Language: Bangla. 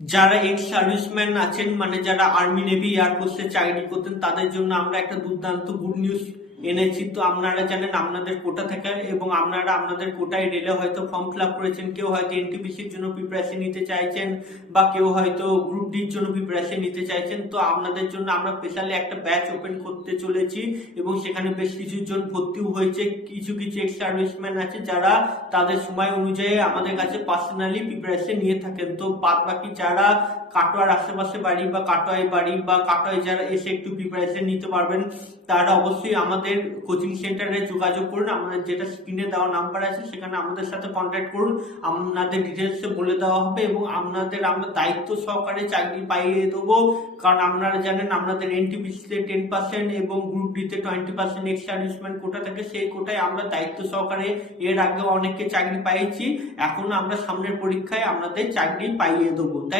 যারা এক্স সার্ভিসম্যান আছেন, মানে যারা আর্মি, নেভি, এয়ারফোর্সে চাকরি করতেন, তাদের জন্য আমরা একটা দুর্দান্ত গুড নিউজ এনেছি। তো আপনারা জানেন আপনাদের কোটা থেকে, এবং আপনারা আপনাদের কোটায় রেলে হয়তো ফর্ম ফিল আপ করেছেন। কেউ হয়তো এনটিপিসির জন্য প্রিপারেশন নিতে চাইছেন, বা কেউ হয়তো গ্রুপ ডির জন্য প্রিপারেশন নিতে চাইছেন। তো আপনাদের জন্য আমরা স্পেশালি একটা ব্যাচ ওপেন করতে চলেছি, এবং সেখানে বেশ কিছু জন ভর্তিও হয়েছে। কিছু কিছু এক্স সার্ভিসম্যান আছে যারা তাদের সময় অনুযায়ী আমাদের কাছে পার্সোনালি প্রিপারেশন নিয়ে থাকেন। তো বাদ বাকি যারা কাটোয়ার আশেপাশে বাড়ি, বা কাটোয়ায় বাড়ি, বা কাটোয়ায় যারা এসে একটু প্রিপারেশন নিতে পারবেন, তারা অবশ্যই আমাদের কোচিং সেন্টারে যোগাযোগ করুন। আমাদের যেটা স্ক্রিনে দেওয়া নাম্বার আছে সেখানে আমাদের সাথে কন্ট্যাক্ট করুন। আপনাদের ডিটেলস বলে দেওয়া হবে, এবং আপনাদের আমরা দায়িত্ব সহকারে চাকরি পাইয়ে দেবো। কারণ আপনারা জানেন আপনাদের এনটিপিসিতে 10% এবং গ্রুপ ডিতে 20% এক্স সার্ভিসম্যান কোটা থাকে। সেই কোটায় আমরা দায়িত্ব সহকারে এর আগে অনেককে চাকরি পাইয়েছি। এখন আমরা সামনের পরীক্ষায় আপনাদের চাকরি পাইয়ে দেবো।